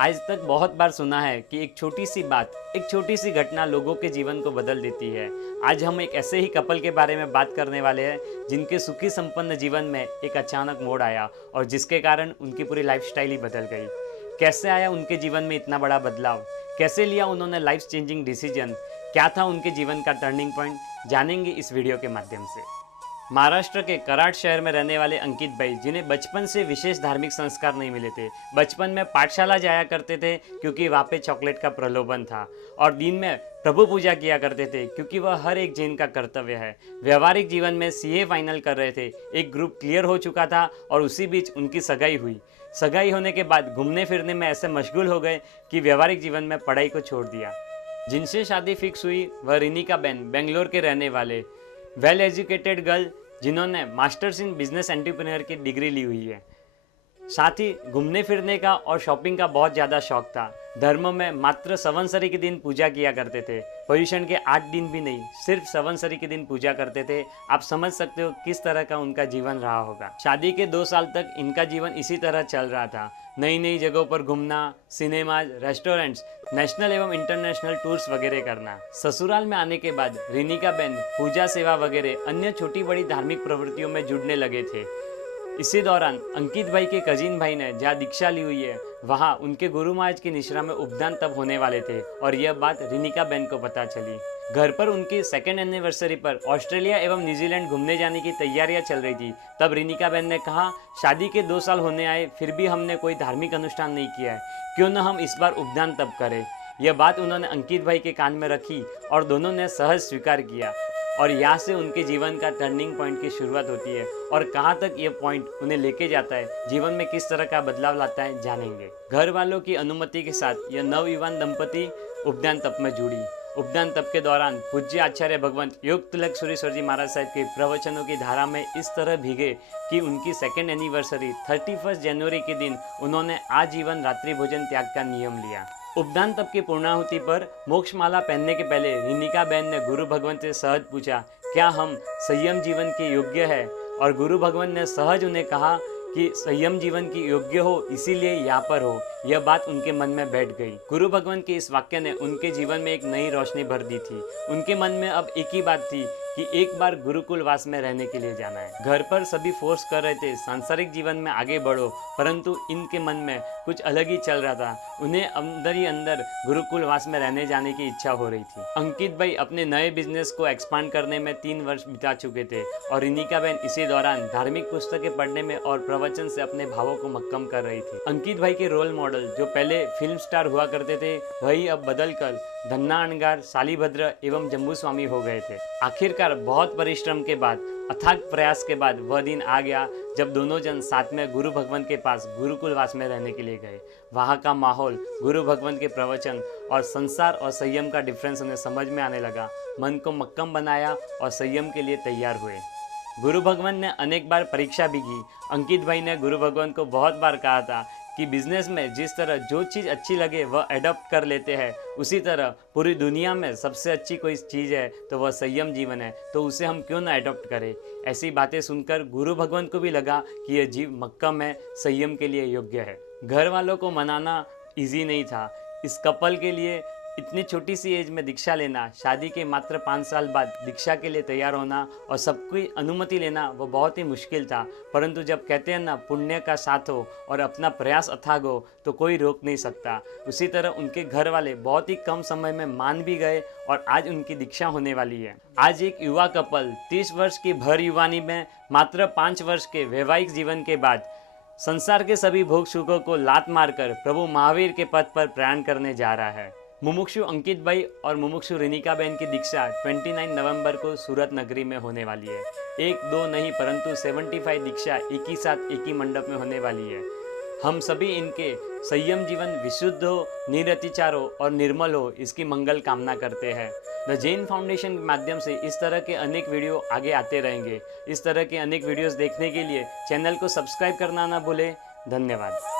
आज तक बहुत बार सुना है कि एक छोटी सी बात, एक छोटी सी घटना लोगों के जीवन को बदल देती है। आज हम एक ऐसे ही कपल के बारे में बात करने वाले हैं जिनके सुखी संपन्न जीवन में एक अचानक मोड़ आया और जिसके कारण उनकी पूरी लाइफस्टाइल ही बदल गई। कैसे आया उनके जीवन में इतना बड़ा बदलाव, कैसे लिया उन्होंने लाइफ चेंजिंग डिसीजन, क्या था उनके जीवन का टर्निंग पॉइंट, जानेंगे इस वीडियो के माध्यम से। महाराष्ट्र के कराड शहर में रहने वाले अंकित भाई, जिन्हें बचपन से विशेष धार्मिक संस्कार नहीं मिले थे, बचपन में पाठशाला जाया करते थे क्योंकि वहाँ पे चॉकलेट का प्रलोभन था और दिन में प्रभु पूजा किया करते थे क्योंकि वह हर एक जैन का कर्तव्य है। व्यवहारिक जीवन में सीए फाइनल कर रहे थे, एक ग्रुप क्लियर हो चुका था और उसी बीच उनकी सगाई हुई। सगाई होने के बाद घूमने फिरने में ऐसे मशगूल हो गए कि व्यवहारिक जीवन में पढ़ाई को छोड़ दिया। जिनसे शादी फिक्स हुई वह रिनिका बेन, बेंगलोर के रहने वाले वेल एजुकेटेड गर्ल जिन्होंने मास्टर्स इन बिजनेस एंटरप्रेन्योर की डिग्री ली हुई है। साथ ही घूमने फिरने का और शॉपिंग का बहुत ज़्यादा शौक था। धर्म में मात्र संवत्सरी के दिन पूजा किया करते थे, पर्युषण के 8 दिन भी नहीं, सिर्फ संवत्सरी के दिन पूजा करते थे। आप समझ सकते हो किस तरह का उनका जीवन रहा होगा। शादी के 2 साल तक इनका जीवन इसी तरह चल रहा था। नई नई जगहों पर घूमना, सिनेमाज, रेस्टोरेंट्स, नेशनल एवं इंटरनेशनल टूर्स वगैरह करना। ससुराल में आने के बाद रिनिका बेन पूजा सेवा वगैरह अन्य छोटी बड़ी धार्मिक प्रवृत्तियों में जुड़ने लगे थे। इसी दौरान अंकित भाई के कजिन भाई ने जहाँ दीक्षा ली हुई है वहाँ उनके गुरु महाराज की निश्रा में उपदान तब होने वाले थे और यह बात रिनिका बेन को पता चली। घर पर उनकी 2nd एनिवर्सरी पर ऑस्ट्रेलिया एवं न्यूजीलैंड घूमने जाने की तैयारियां चल रही थी। तब रिनिका बेन ने कहा, शादी के 2 साल होने आए फिर भी हमने कोई धार्मिक अनुष्ठान नहीं किया है, क्यों न हम इस बार उपदान तब करें। यह बात उन्होंने अंकित भाई के कान में रखी और दोनों ने सहज स्वीकार किया और यहाँ से उनके जीवन का टर्निंग पॉइंट की शुरुआत होती है और कहाँ तक ये पॉइंट उन्हें लेके जाता है, जीवन में किस तरह का बदलाव लाता है, जानेंगे। घर वालों की अनुमति के साथ यह नवयुवान दंपति उपदान तप में जुड़ी। उपदान तप के दौरान पूज्य आचार्य भगवंत योग तिलक सुरेश्वर जी महाराज साहब के प्रवचनों की धारा में इस तरह भीगे कि उनकी 2nd एनिवर्सरी 31 जनवरी के दिन उन्होंने आजीवन रात्रि भोजन त्याग का नियम लिया। उपदान तप की पूर्णाहुति पर मोक्षमाला पहनने के पहले रिनिका बेन ने गुरु भगवंत से सहज पूछा, क्या हम संयम जीवन के योग्य है? और गुरु भगवंत ने सहज उन्हें कहा कि संयम जीवन की योग्य हो इसीलिए यहाँ पर हो। यह बात उनके मन में बैठ गई। गुरु भगवंत के इस वाक्य ने उनके जीवन में एक नई रोशनी भर दी थी। उनके मन में अब एक ही बात थी कि एक बार गुरुकुल वास में रहने के लिए जाना है। घर पर सभी फोर्स कर रहे थे सांसारिक जीवन में आगे बढ़ो, परंतु इनके मन में कुछ अलग ही चल रहा था। उन्हें अंदर ही अंदर गुरुकुल वास में रहने जाने की इच्छा हो रही थी। अंकित भाई अपने नए बिजनेस को एक्सपांड करने में 3 वर्ष बिता चुके थे और रिनिका बेन इसी दौरान धार्मिक पुस्तकें पढ़ने में और प्रवचन से अपने भावों को मक्कम कर रही थी। अंकित भाई के रोल मॉडल जो पहले फिल्म स्टार हुआ करते थे वही अब बदलकर धन्ना अणगार, सालीभद्र एवं जम्बू स्वामी हो गए थे। आखिरकार बहुत परिश्रम के बाद, अथाक प्रयास के बाद वह दिन आ गया जब दोनों जन साथ में गुरु भगवंत के पास गुरुकुल वास में रहने के लिए गए। वहाँ का माहौल, गुरु भगवंत के प्रवचन और संसार और संयम का डिफरेंस उन्हें समझ में आने लगा। मन को मक्कम बनाया और संयम के लिए तैयार हुए। गुरु भगवंत ने अनेक बार परीक्षा भी की। अंकित भाई ने गुरु भगवंत को बहुत बार कहा था कि बिजनेस में जिस तरह जो चीज़ अच्छी लगे वह एडॉप्ट कर लेते हैं, उसी तरह पूरी दुनिया में सबसे अच्छी कोई चीज़ है तो वह संयम जीवन है, तो उसे हम क्यों ना एडॉप्ट करें। ऐसी बातें सुनकर गुरु भगवंत को भी लगा कि यह जीव मक्कम है, संयम के लिए योग्य है। घर वालों को मनाना ईजी नहीं था। इस कपल के लिए इतनी छोटी सी एज में दीक्षा लेना, शादी के मात्र 5 साल बाद दीक्षा के लिए तैयार होना और सबकी अनुमति लेना वो बहुत ही मुश्किल था। परंतु जब कहते हैं ना, पुण्य का साथ हो और अपना प्रयास अथाग हो तो कोई रोक नहीं सकता। उसी तरह उनके घर वाले बहुत ही कम समय में मान भी गए और आज उनकी दीक्षा होने वाली है। आज एक युवा कपल 30 वर्ष की भर युवानी में मात्र 5 वर्ष के वैवाहिक जीवन के बाद संसार के सभी भोग सुखों को लात मारकर प्रभु महावीर के पथ पर प्रयाण करने जा रहा है। मुमुक्षु अंकित भाई और मुमुक्षु रिनिका बेन की दीक्षा 29 नवंबर को सूरत नगरी में होने वाली है। 1-2 नहीं परंतु 75 दीक्षा एक ही साथ एक ही मंडप में होने वाली है। हम सभी इनके संयम जीवन विशुद्ध हो, निरतिचार हो और निर्मल हो, इसकी मंगल कामना करते हैं। द जैन फाउंडेशन के माध्यम से इस तरह के अनेक वीडियो आगे आते रहेंगे। इस तरह के अनेक वीडियोस देखने के लिए चैनल को सब्सक्राइब करना ना भूलें। धन्यवाद।